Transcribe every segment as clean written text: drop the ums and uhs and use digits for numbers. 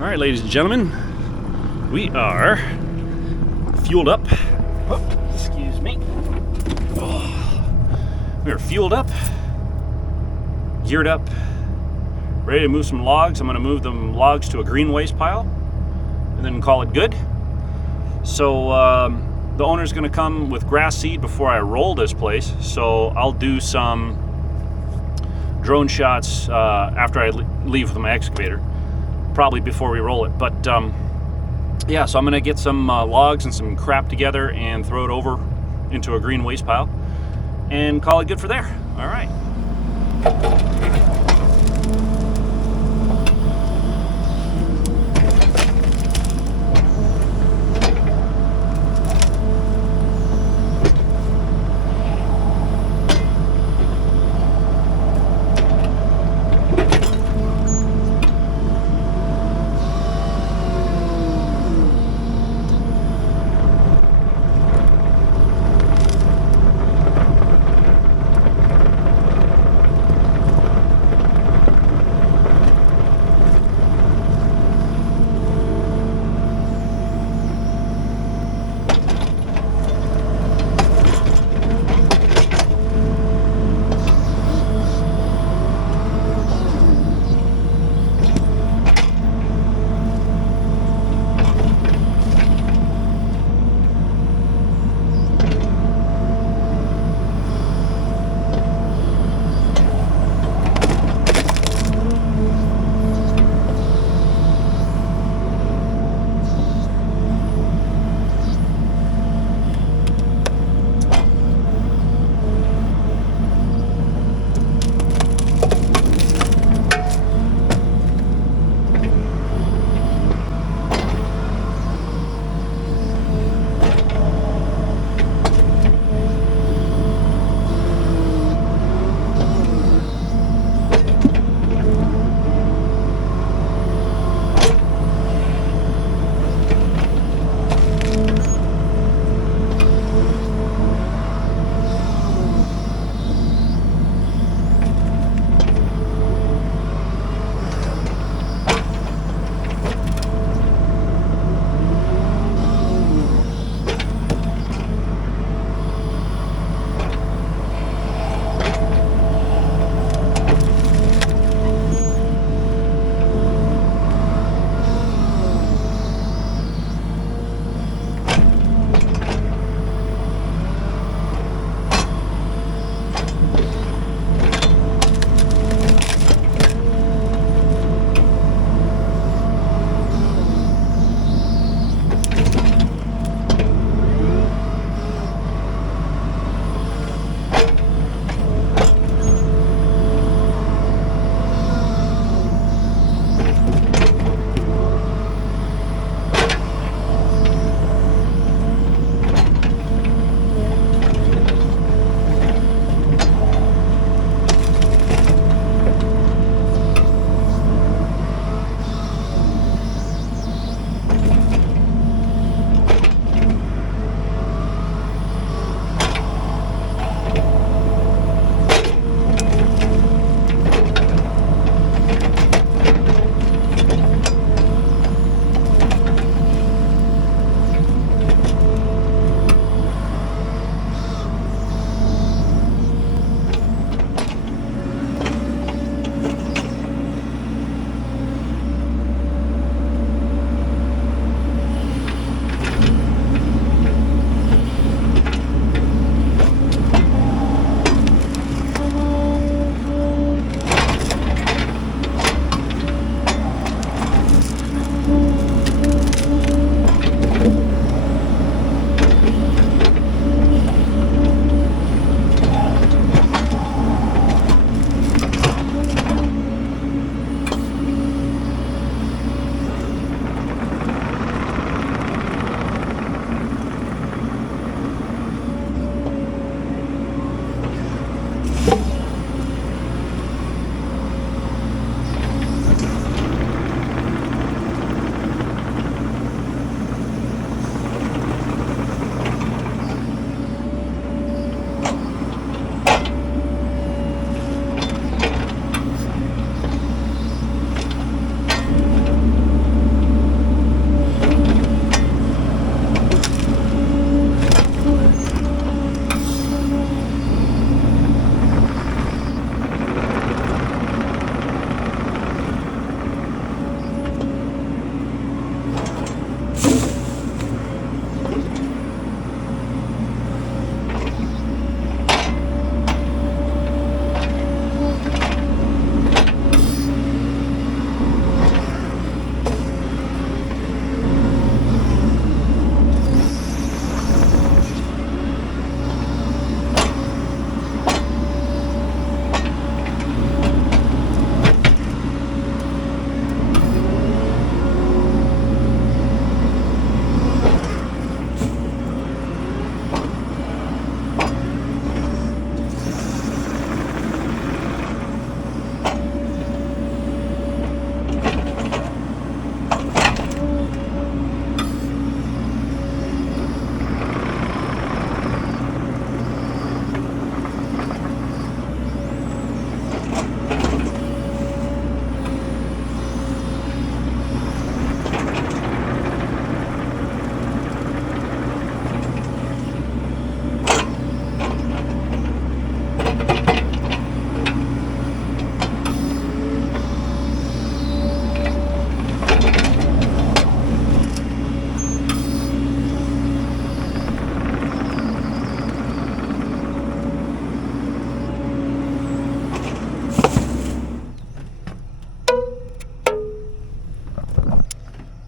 All right, ladies and gentlemen, we are fueled up. Oh, excuse me. We are fueled up, geared up, ready to move some logs. I'm going to move the logs to a green waste pile and then call it good. So the owner's going to come with grass seed before I roll this place. So I'll do some drone shots after I leave with my excavator, probably before we roll it. But yeah, so I'm going to get some logs and some crap together and throw it over into a green waste pile and call it good for there. All right.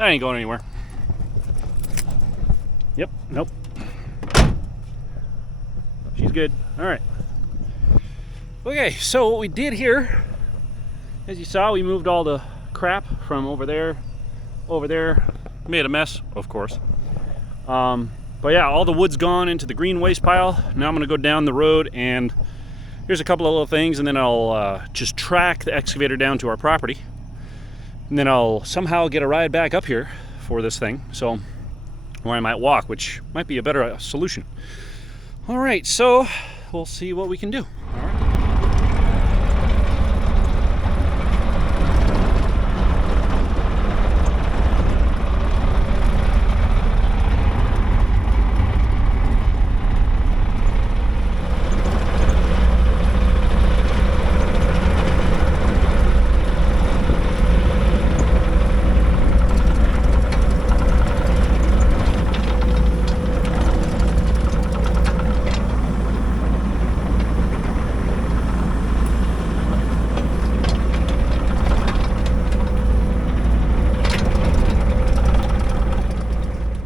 That ain't going anywhere. Yep, nope. She's good. All right. Okay, so what we did here, as you saw, we moved all the crap from over there, made a mess, of course. But yeah, all the wood's gone into the green waste pile. Now I'm gonna go down the road, and here's a couple of little things, and then I'll just track the excavator down to our property. And then I'll somehow get a ride back up here for this thing, so, or I might walk, which might be a better solution. All right, so we'll see what we can do. All right.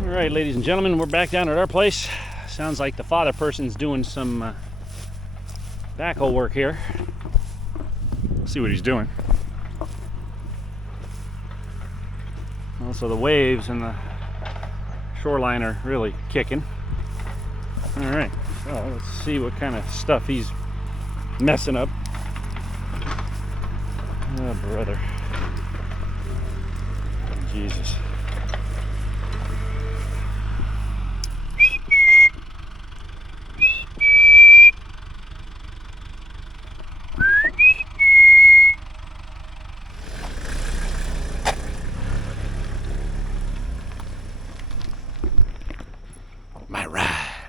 All right, ladies and gentlemen, we're back down at our place. Sounds like the father person's doing some backhoe work here. Let's see what he's doing. Also, the waves and the shoreline are really kicking. All right, so let's see what kind of stuff he's messing up. Oh, brother. Jesus.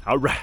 All right.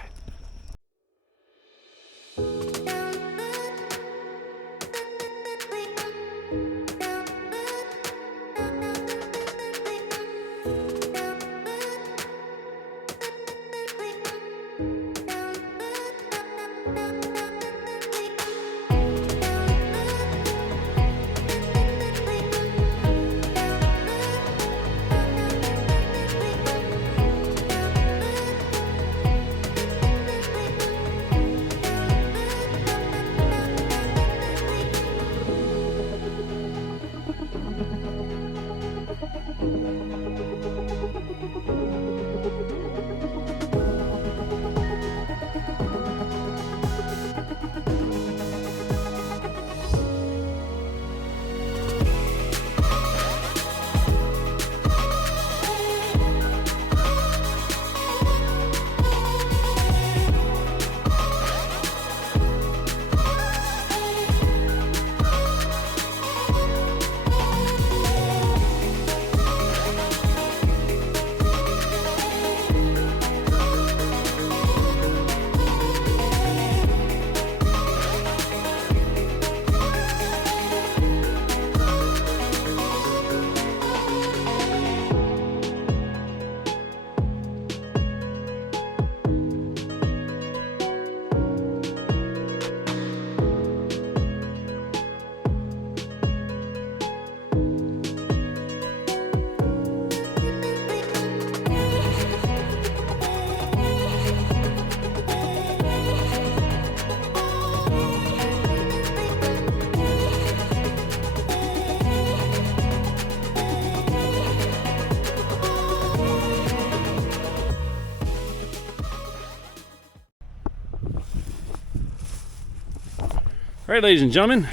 All right, ladies and gentlemen,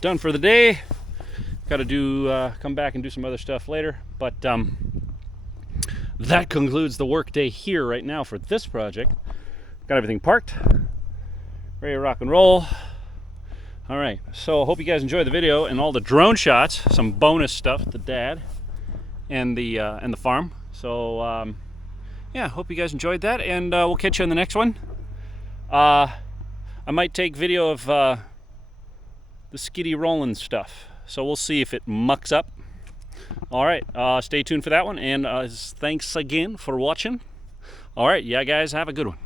done for the day. Got to do come back and do some other stuff later, but that concludes the work day here right now for this project. Got everything parked, ready to rock and roll. All right, so I hope you guys enjoyed the video and all the drone shots, some bonus stuff, the dad and the farm. So yeah, hope you guys enjoyed that, and we'll catch you on the next one. I might take video of the skiddy rolling stuff, so we'll see if it mucks up. All right, stay tuned for that one, and thanks again for watching. All right, yeah guys, have a good one.